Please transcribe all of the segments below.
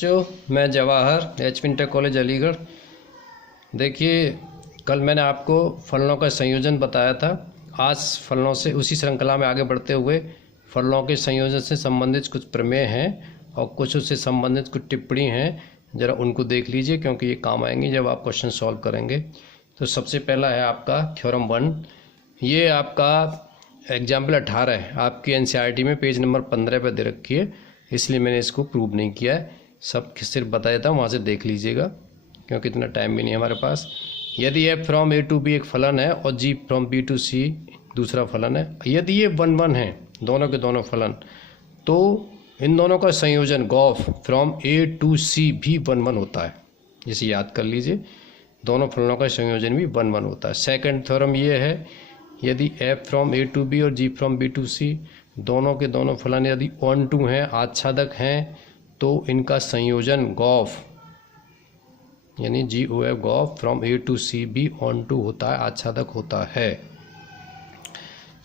बच्चों, मैं Jawahar H inter college Aligarh. देखिए, कल मैंने आपको फलनों का संयोजन बताया था। आज फलनों से उसी श्रृंखला में आगे बढ़ते हुए फलनों के संयोजन से संबंधित कुछ प्रमेय हैं और कुछ उससे संबंधित कुछ टिप्पणी हैं। ज़रा उनको देख लीजिए क्योंकि ये काम आएंगे जब आप क्वेश्चन सॉल्व करेंगे। तो सबसे पहला है आपका थ्योरम 1। ये आपका एग्जाम्पल 18 है, आपकी एनसीईआरटी में पेज नंबर 15 पर दे रखी है, इसलिए मैंने इसको प्रूव नहीं किया है। सब सिर्फ बता देता हूँ, वहाँ से देख लीजिएगा क्योंकि इतना टाइम भी नहीं है हमारे पास। यदि f from a to b एक फलन है और g from b to c दूसरा फलन है, यदि ये 1 1 है दोनों के दोनों फलन, तो इन दोनों का संयोजन gof from a to c भी 1 1 होता है। इसे याद कर लीजिए, दोनों फलनों का संयोजन भी 1 1 होता है। सेकंड थ्योरम ये है, यदि f from a to b और g from b to c दोनों के दोनों फलन यदि ऑन टू हैं, आच्छादक हैं, तो इनका संयोजन गॉफ यानी GOF gof from a to c भी ऑन टू होता है, आच्छादक होता है।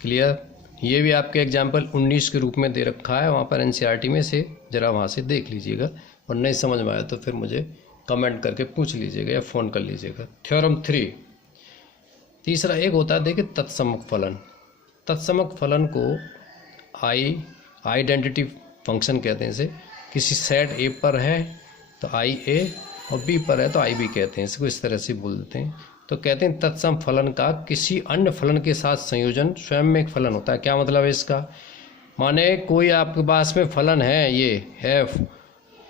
क्लियर? ये भी आपके एग्जाम्पल 19 के रूप में दे रखा है वहाँ पर एनसीईआरटी में से, ज़रा वहाँ से देख लीजिएगा। और नहीं समझ में आया तो फिर मुझे कमेंट करके पूछ लीजिएगा या फ़ोन कर लीजिएगा। थ्योरम 3 तीसरा एक होता है, देखिए तत्समक फलन। तत्समक फलन को आइडेंटिटी फंक्शन कहते हैं। इसे किसी सेट ए पर है तो IA और B पर है तो IB कहते हैं, इसको इस तरह से बोल देते हैं। तो कहते हैं तत्सम फलन का किसी अन्य फलन के साथ संयोजन स्वयं में एक फलन होता है। क्या मतलब है इसका? माने कोई आपके पास में फलन है ये f,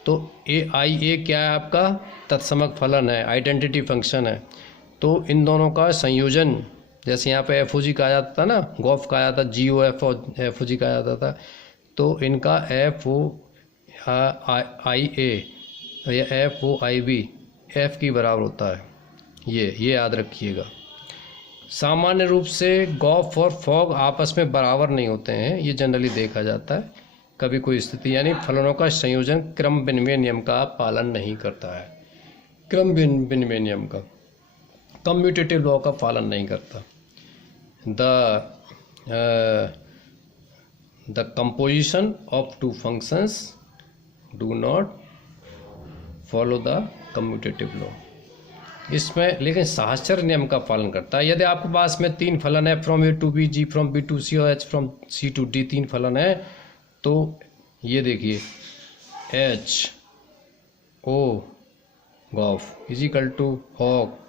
तो IA क्या है आपका? तत्समक फलन है, आइडेंटिटी फंक्शन है। तो इन दोनों का संयोजन, जैसे यहाँ पे FOG कहा जाता था ना, गॉफ कहा जाता, GOF और FOG कहा जाता था, तो इनका FOIA या FOIB F की बराबर होता है। ये याद रखिएगा। सामान्य रूप से गॉफ और फॉग आपस में बराबर नहीं होते हैं, ये जनरली देखा जाता है। कभी कोई स्थिति यानी फलनों का संयोजन क्रम विनिमय नियम का पालन नहीं करता है। क्रम विनिमय नियम का, कम्यूटेटिव लॉ का पालन नहीं करता। The composition of two functions do not follow the commutative law. इसमें लेकिन साहचर्य नियम का पालन करता है। यदि आपके पास में 3 फलन है, from a to b, g from b to c और h from c to d, 3 फलन है, तो ये देखिए h o gof is equal to hog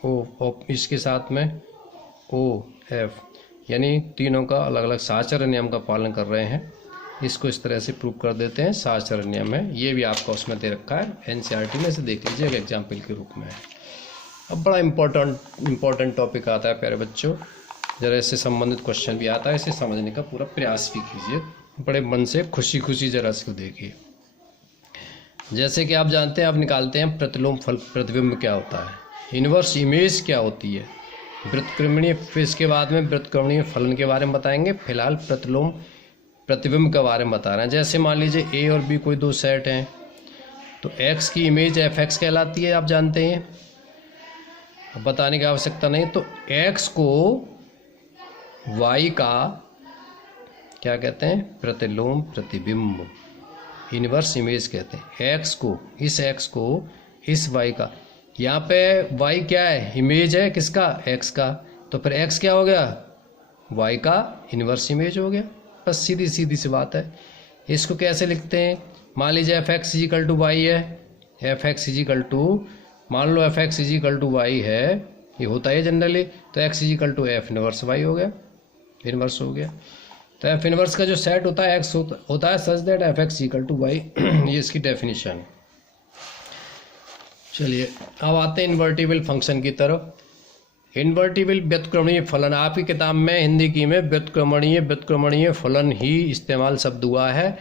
o, इसके साथ में o f, यानी तीनों का अलग अलग साहचर्य नियम का पालन कर रहे हैं। इसको इस तरह से प्रूव कर देते हैं, साहचर्य नियम है। ये भी आपका उसमें दे रखा है एनसीईआरटी में से, देख लीजिए एग्जाम्पल के रूप में। अब बड़ा इम्पोर्टेंट टॉपिक आता है प्यारे बच्चों, जरा इससे संबंधित क्वेश्चन भी आता है, इसे समझने का पूरा प्रयास भी कीजिए, बड़े मन से खुशी जरा इसको देखिए। जैसे कि आप जानते हैं, आप निकालते हैं प्रतिलोम फल प्रतिबिंब क्या होता है, इनवर्स इमेज क्या होती है, व्युत्क्रमणीय, फिर इसके बाद में व्युत्क्रमणीय फलन के बारे में बताएंगे। फिलहाल प्रतिलोम प्रतिबिंब के बारे में बता रहे हैं। जैसे मान लीजिए A और B कोई 2 सेट हैं, तो X की इमेज FX कहलाती है, आप जानते हैं, अब बताने की आवश्यकता नहीं। तो X को Y का क्या कहते हैं? प्रतिलोम प्रतिबिंब, इनवर्स इमेज कहते हैं। X को, इस X को इस Y का, यहाँ पे Y क्या है? इमेज है किसका? X का। तो फिर X क्या हो गया? Y का इनवर्स इमेज हो गया। बस सीधी सी बात है। इसको कैसे लिखते हैं? मान लीजिए fx इजिकल टू वाई है, fx इजिकल टू, मान लो fx इजिकल टू वाई है, ये होता है जनरली, तो x is equal to f inverse y हो गया, इनवर्स हो गया। तो f इनवर्स का जो सेट होता है x होता है such that fx is equal to y, ये इसकी डेफिनेशन। चलिए अब आते हैं इन्वर्टिबल फंक्शन की तरफ। इन्वर्टिबल व्युत्क्रमणीय फलन, आपकी किताब में हिंदी की में व्युत्क्रमणीय फलन ही इस्तेमाल शब्द हुआ है।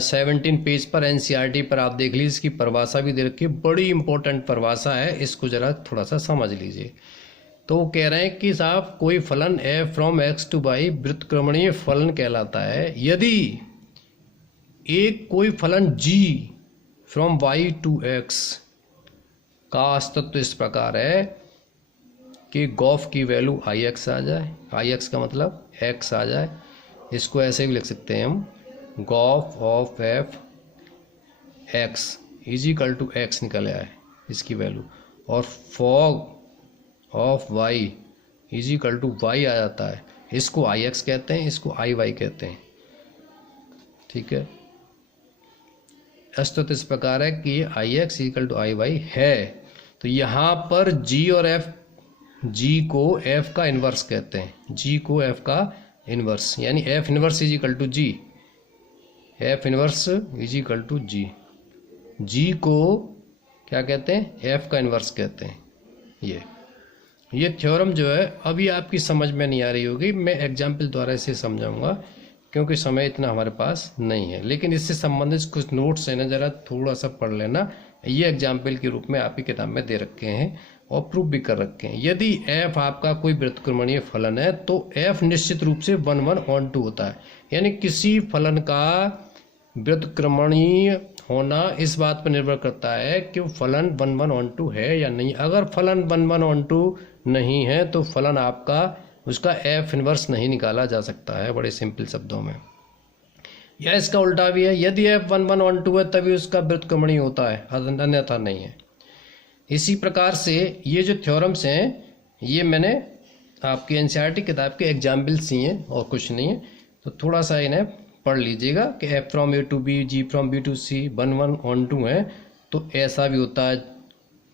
17 पेज पर एनसीईआरटी पर आप देख लीजिए, इसकी परिभाषा भी दे रखी है, बड़ी इंपॉर्टेंट परिभाषा है, इसको जरा थोड़ा सा समझ लीजिए। तो वो कह रहे हैं कि साहब कोई फलन f from x to y व्युत्क्रमणीय फलन कहलाता है यदि एक कोई फलन g from y to x का अस्तित्व इस प्रकार है कि गॉफ की वैल्यू IX आ जाए, IX का मतलब x आ जाए। इसको ऐसे भी लिख सकते हैं हम, gof of x is equal to x निकल आया है इसकी वैल्यू, और fog of y is equal to y आ जाता है। इसको आई एक्स कहते हैं, इसको आई वाई कहते हैं, ठीक है। अस्तित्व इस प्रकार है कि ये I x equal to I y है। तो यहाँ पर g और f, g को f का इन्वर्स कहते हैं, g को f का इन्वर्स, यानी f inverse is equal to g, f inverse is equal to g, g को क्या कहते हैं, f का इन्वर्स कहते हैं। ये थ्योरम जो है अभी आपकी समझ में नहीं आ रही होगी, मैं एग्जाम्पल द्वारा इसे समझाऊंगा क्योंकि समय इतना हमारे पास नहीं है, लेकिन इससे संबंधित कुछ नोट्स है ना, जरा थोड़ा सा पढ़ लेना। ये एग्जाम्पल के रूप में आपकी किताब में दे रखे हैं और प्रूफ भी कर रखे हैं। यदि f आपका कोई व्युत्क्रमणीय फलन है तो f निश्चित रूप से 1 1 on 2 होता है, यानी किसी फलन का व्युत्क्रमणीय होना इस बात पर निर्भर करता है कि फलन 1 1 on 2 है या नहीं। अगर फलन 1 1 on 2 नहीं है तो फलन आपका उसका f इन्वर्स नहीं निकाला जा सकता है, बड़े सिंपल शब्दों में। या इसका उल्टा भी है, यदि f 1 1 on 2 है तभी उसका व्युत्क्रमणीय होता है, अन्यथा नहीं है। इसी प्रकार से ये जो थ्योरम्स हैं ये मैंने आपकी एनसीईआरटी किताब के एग्जाम्पल्स ही हैं और कुछ नहीं है, तो थोड़ा सा इन्हें पढ़ लीजिएगा कि f from a to b, g from b to c 1 1 on 2 है तो ऐसा भी होता है,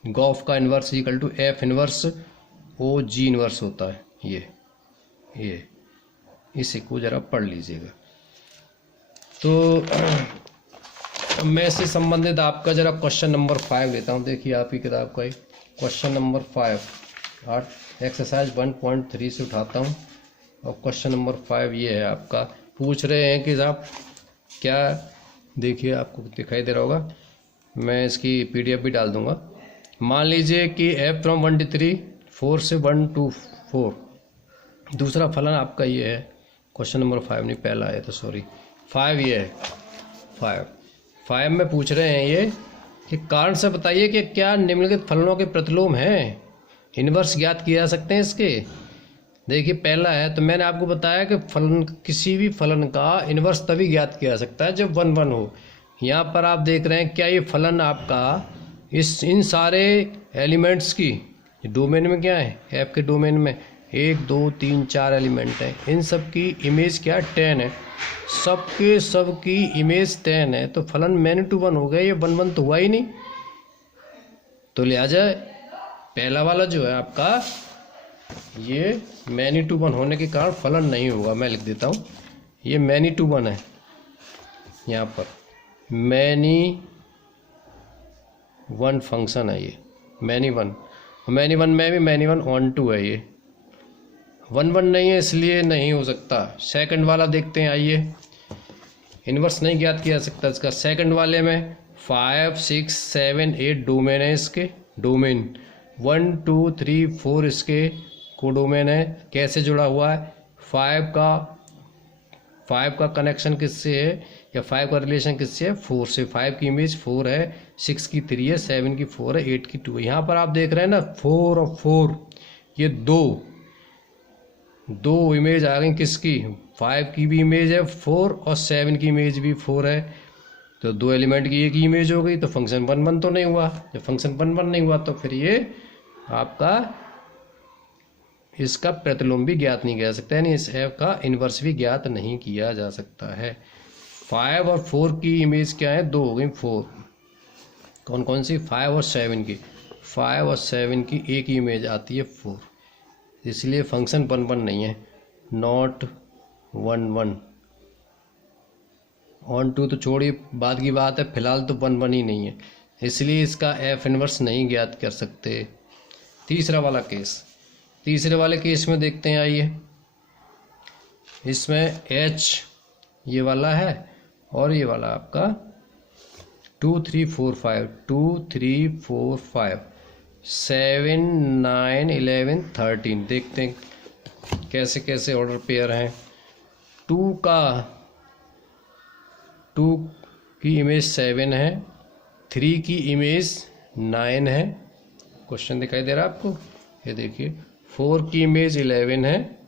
गॉफ का inverse equal to f inverse o g inverse होता है। ये इसी को जरा पढ़ लीजिएगा। तो मैं इससे संबंधित आपका जरा क्वेश्चन नंबर 5 लेता हूँ। देखिए आपकी किताब का क्वेश्चन नंबर 5 एक्सरसाइज 1.3 से उठाता हूँ, और क्वेश्चन नंबर 5 ये है आपका। पूछ रहे हैं कि साहब क्या, देखिए आपको दिखाई दे रहा होगा, मैं इसकी PDF भी डाल दूंगा। मान लीजिए कि f फ्रॉम 1 to 3 4 से 1 to 4, दूसरा फलन आपका ये है। क्वेश्चन नंबर 5 नहीं, पहला है तो सॉरी 5 ये है। 5 में पूछ रहे हैं ये कि कारण से बताइए कि क्या निम्नलिखित फलनों के प्रतिलोम हैं, इन्वर्स ज्ञात किए जा सकते हैं इसके। देखिए पहला है, तो मैंने आपको बताया कि फलन, किसी भी फलन का इन्वर्स तभी ज्ञात किया जा सकता है जब 1 1 हो। यहाँ पर आप देख रहे हैं क्या ये फलन आपका इन सारे एलिमेंट्स की डोमेन में क्या है, f के डोमेन में 1 2 3 4 एलिमेंट हैं, इन सब की इमेज क्या 10 है, सबकी इमेज 10 है, तो फलन मैनी टू 1 हो गया। ये 1 1 तो हुआ ही नहीं, तो लिहाजा पहला वाला जो है आपका ये मैनी टू 1 होने के कारण फलन नहीं होगा। मैं लिख देता हूँ ये मैनी टू 1 है, यहाँ पर मैनी 1 फंक्शन है, ये मैनी 1 में भी मैनी 1 on 2 है, ये 1 1 नहीं है इसलिए नहीं हो सकता। सेकंड वाला देखते हैं, आइए। इन्वर्स नहीं ज्ञात किया जा सकता इसका। सेकंड वाले में 5 6 7 8 डोमेन है, इसके डोमेन 1 2 3 4 इसके कोडोमेन है। कैसे जुड़ा हुआ है, 5 का कनेक्शन किससे है, या 5 का रिलेशन किससे है, 4 से। 5 की इमेज 4 है, 6 की 3 है, 7 की 4 है, 8 की 2 है। यहाँ पर आप देख रहे हैं ना 4 और 4, ये दो इमेज आ गई किसकी, 5 की भी इमेज है 4 और 7 की इमेज भी 4 है, तो 2 एलिमेंट की एक ही इमेज हो गई, तो फंक्शन 1 1 तो नहीं हुआ। जब फंक्शन 1 1 नहीं हुआ तो फिर ये आपका इसका प्रतिलोम भी ज्ञात नहीं किया जा सकता, यानी इस f का इन्वर्स भी ज्ञात नहीं किया जा सकता है। 5 और 4 की इमेज क्या है, 2 हो गई 4, कौन कौन सी, 5 और 7 की। 5 और 7 की एक ही इमेज आती है 4, इसलिए फंक्शन 1 1 नहीं है, नॉट 1 1 on 2 तो छोड़िए, बाद की बात है, फिलहाल तो 1 1 ही नहीं है, इसलिए इसका f इन्वर्स नहीं ज्ञात कर सकते। तीसरा वाला केस, तीसरे वाले केस में देखते हैं, आइए। इसमें h ये वाला है और ये वाला आपका 2 3 4 5 2 3 4 5 7 9 11 13। देखते हैं कैसे कैसे ऑर्डर पेयर हैं। 2 की इमेज 7 है, 3 की इमेज 9 है, क्वेश्चन दिखाई दे रहा है आपको, ये देखिए। 4 की इमेज 11 है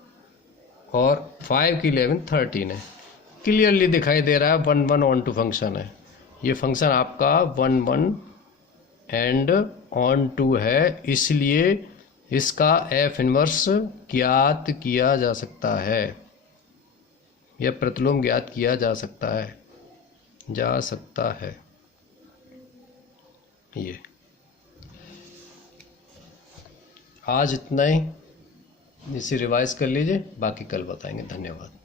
और 5 की 11 13 है, क्लियरली दिखाई दे रहा है 1 1 on 2 फंक्शन है। ये फंक्शन आपका 1 1 एंड ऑन 2 है, इसलिए इसका एफ इनवर्स ज्ञात किया जा सकता है, यह प्रतिलोम ज्ञात किया जा सकता है। ये आज इतना ही, इसे रिवाइज कर लीजिए, बाकी कल बताएंगे। धन्यवाद।